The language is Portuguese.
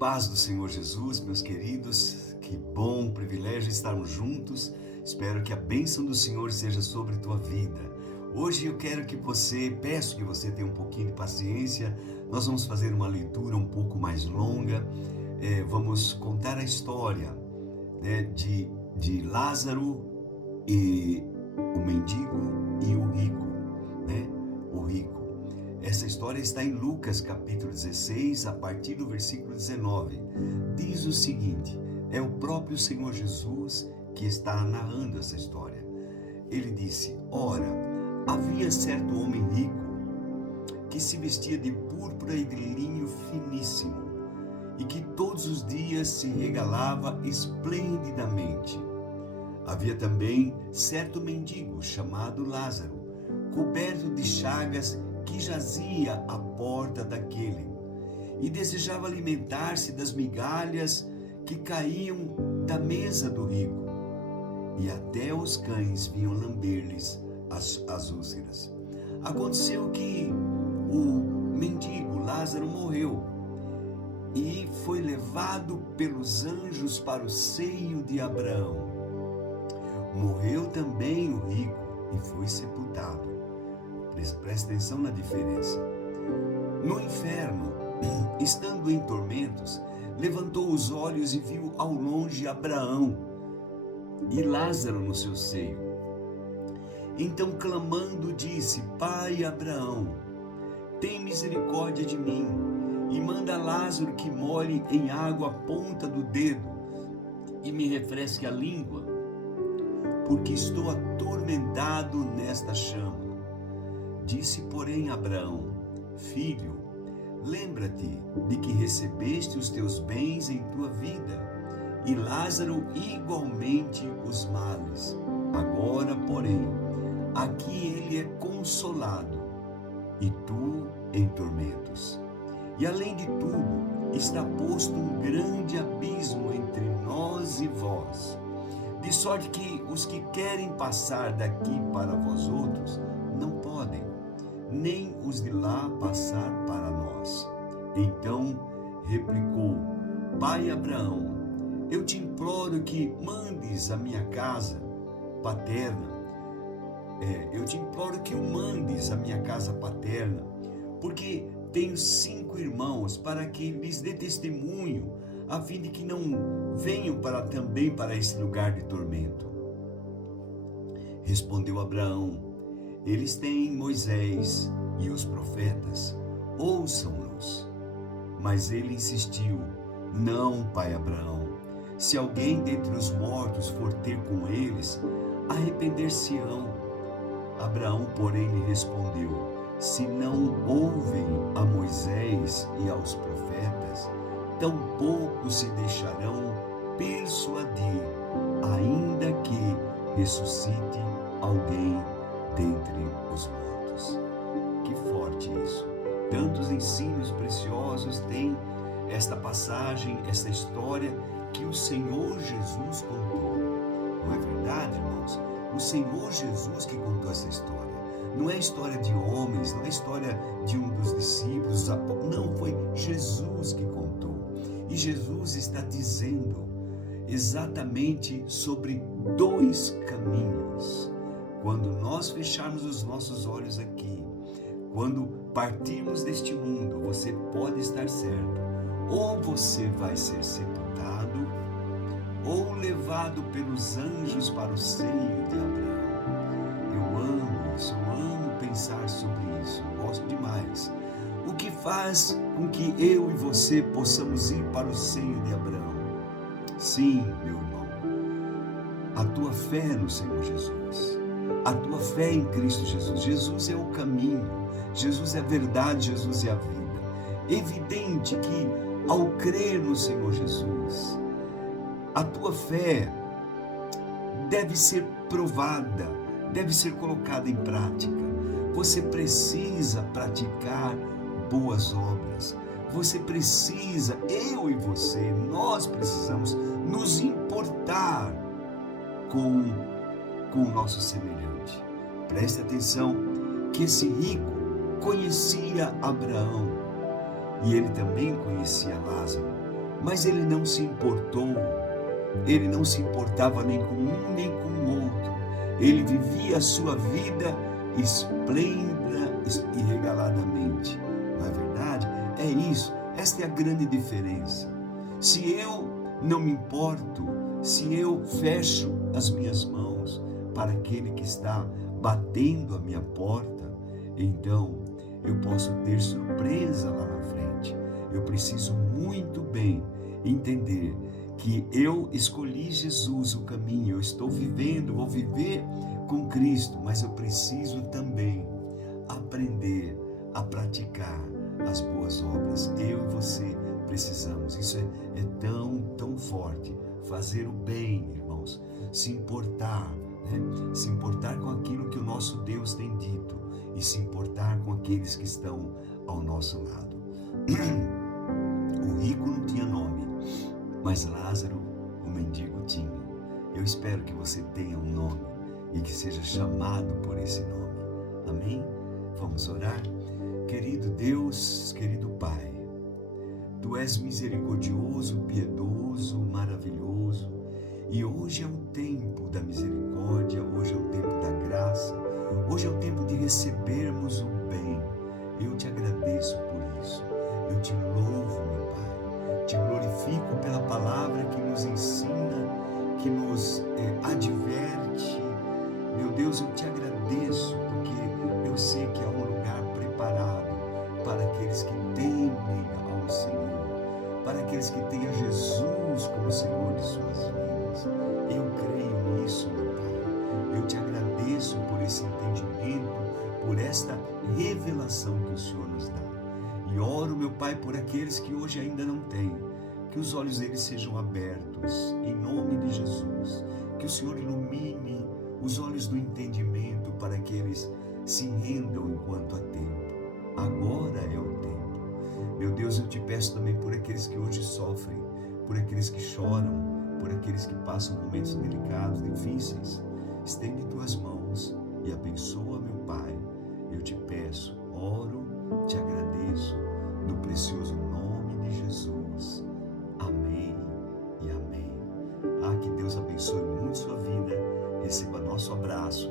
Paz do Senhor Jesus, meus queridos, que bom privilégio estarmos juntos. Espero que a bênção do Senhor seja sobre tua vida. Hoje eu peço que você tenha um pouquinho de paciência. Nós vamos fazer uma leitura um pouco mais longa. Vamos contar a história, de Lázaro e o mendigo e o rico, O rico. Essa história está em Lucas capítulo 16, a partir do versículo 19. Diz o seguinte: é o próprio Senhor Jesus que está narrando essa história. Ele disse: ora, havia certo homem rico que se vestia de púrpura e de linho finíssimo e que todos os dias se regalava esplendidamente. Havia também certo mendigo chamado Lázaro, coberto de chagas, que jazia à porta daquele e desejava alimentar-se das migalhas que caíam da mesa do rico, e até os cães vinham lamber-lhes as úlceras. Aconteceu que o mendigo Lázaro morreu e foi levado pelos anjos para o seio de Abraão. Morreu também o rico e foi sepultado. Presta atenção na diferença. No inferno, estando em tormentos, levantou os olhos e viu ao longe Abraão e Lázaro no seu seio. Então, clamando, disse: Pai Abraão, tem misericórdia de mim e manda Lázaro que molhe em água a ponta do dedo e me refresque a língua, porque estou atormentado nesta chama. Disse, porém, Abraão: Filho, lembra-te de que recebeste os teus bens em tua vida, e Lázaro igualmente os males. Agora, porém, aqui ele é consolado, e tu em tormentos. E além de tudo, está posto um grande abismo entre nós e vós, de sorte que os que querem passar daqui para vós outros não podem, nem os de lá passar para nós. Então replicou: Pai Abraão, eu te imploro que mandes a minha casa paterna, porque tenho 5 irmãos, para que lhes dê testemunho, a fim de que não venham também para esse lugar de tormento. Respondeu Abraão: eles têm Moisés e os profetas, ouçam-nos. Mas ele insistiu: não, pai Abraão, se alguém dentre os mortos for ter com eles, arrepender-se-ão. Abraão, porém, lhe respondeu: se não ouvem a Moisés e aos profetas, tampouco se deixarão persuadir, ainda que ressuscite alguém dentre os mortos. Que forte isso! Tantos ensinos preciosos tem esta passagem, esta história que o Senhor Jesus contou. Não é verdade, irmãos? O Senhor Jesus que contou essa história. Não é história de homens, não é história de um dos discípulos, não, foi Jesus que contou. E Jesus está dizendo exatamente sobre 2 caminhos. Quando nós fecharmos os nossos olhos aqui, quando partirmos deste mundo, você pode estar certo: ou você vai ser sepultado, ou levado pelos anjos para o seio de Abraão. Eu amo isso, eu amo pensar sobre isso, eu gosto demais. O que faz com que eu e você possamos ir para o seio de Abraão? Sim, meu irmão, a tua fé no Senhor Jesus, a tua fé em Cristo Jesus. Jesus é o caminho, Jesus é a verdade, Jesus é a vida. Evidente que ao crer no Senhor Jesus, a tua fé deve ser provada, deve ser colocada em prática. Você precisa praticar boas obras. Você precisa, eu e você, nós precisamos nos importar com o nosso semelhante. Preste atenção que esse rico conhecia Abraão e ele também conhecia Lázaro. Mas ele não se importou, ele não se importava nem com um nem com o outro. Ele vivia a sua vida esplêndida e regaladamente. Não é verdade? É isso, esta é a grande diferença. Se eu não me importo, se eu fecho as minhas mãos para aquele que está batendo a minha porta, então eu posso ter surpresa lá na frente. Eu preciso muito bem entender que eu escolhi Jesus, o caminho, eu estou vivendo, vou viver com Cristo, mas eu preciso também aprender a praticar as boas obras. Eu e você precisamos, isso é tão forte, fazer o bem, irmãos, se importar, né? Se importar com aquilo que o nosso Deus tem dito e se importar com aqueles que estão ao nosso lado. O rico não tinha nome, mas Lázaro, o mendigo, tinha. Eu espero que você tenha um nome e que seja chamado por esse nome. Amém? Vamos orar? Querido Deus, querido Pai, Tu és misericordioso, piedoso, maravilhoso, e hoje é o tempo da misericórdia, hoje é o tempo da graça, hoje é o tempo de recebermos o bem. Eu te agradeço por isso, eu te louvo, meu Pai, te glorifico pela palavra que nos ensina, que nos adverte. Meu Deus, eu te agradeço, porque eu sei que há um lugar preparado para aqueles que temem ao Senhor, para aqueles que têm a Jesus como Senhor de suas vidas. Eu creio nisso, meu Pai. Eu te agradeço por esse entendimento, por esta revelação que o Senhor nos dá. E oro, meu Pai, por aqueles que hoje ainda não têm, que os olhos deles sejam abertos, em nome de Jesus. Que o Senhor ilumine os olhos do entendimento para que eles se rendam enquanto há tempo. Agora é o tempo. Meu Deus, eu te peço também por aqueles que hoje sofrem, por aqueles que choram, por aqueles que passam momentos delicados, difíceis. Estende tuas mãos e abençoa, meu Pai. Eu te peço, oro, te agradeço, no precioso nome de Jesus. Amém e amém. Que Deus abençoe muito sua vida. Receba nosso abraço